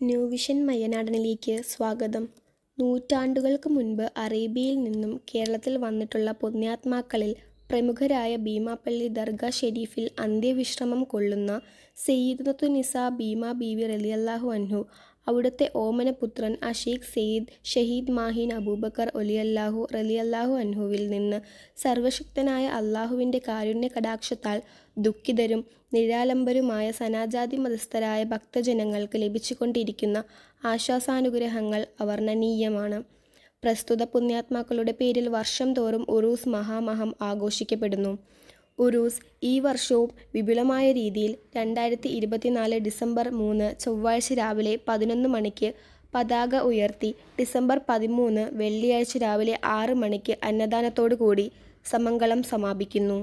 New vision മയ്യനാടനിലേക്ക് സ്വാഗതം. നൂറ്റാണ്ടുകൾക്ക് മുൻപ് അറേബ്യയിൽ നിന്നും കേരളത്തിൽ വന്നിട്ടുള്ള പുണ്യാത്മാക്കളിൽ പ്രമുഖരായ ബീമാപള്ളി ദർഗാ ഷെരീഫിൽ അന്ത്യവിശ്രമം കൊള്ളുന്ന സയ്യിദത്തുന്നിസാ ബീമാ ബീവി റളിയല്ലാഹു അൻഹു, അവിടുത്തെ ഓമനപുത്രൻ അഷീഖ് സെയ്ദ് ഷഹീദ് മാഹീൻ അബൂബക്കർ ഒലിയല്ലാഹു റളിയല്ലാഹു അൻഹുവിൽ നിന്ന് സർവശക്തനായ അല്ലാഹുവിൻ്റെ കാരുണ്യകടാക്ഷത്താൽ ദുഃഖിതരും നിരാലംബരുമായ സനാജാതി മതസ്ഥരായ ഭക്തജനങ്ങൾക്ക് ലഭിച്ചുകൊണ്ടിരിക്കുന്ന ആശ്വാസാനുഗ്രഹങ്ങൾ അവർണ്ണനീയമാണ്. പ്രസ്തുത പുണ്യാത്മാക്കളുടെ പേരിൽ വർഷം തോറും ഉറൂസ് മഹാമഹം ആഘോഷിക്കപ്പെടുന്നു. ഉറൂസ് ഈ വർഷവും വിപുലമായ രീതിയിൽ 2024 ഡിസംബർ 3 ചൊവ്വാഴ്ച രാവിലെ 11 മണിക്ക് പതാക ഉയർത്തി ഡിസംബർ 13 വെള്ളിയാഴ്ച രാവിലെ 6 മണിക്ക് അന്നദാനത്തോടുകൂടി സമംഗളം സമാപിക്കുന്നു.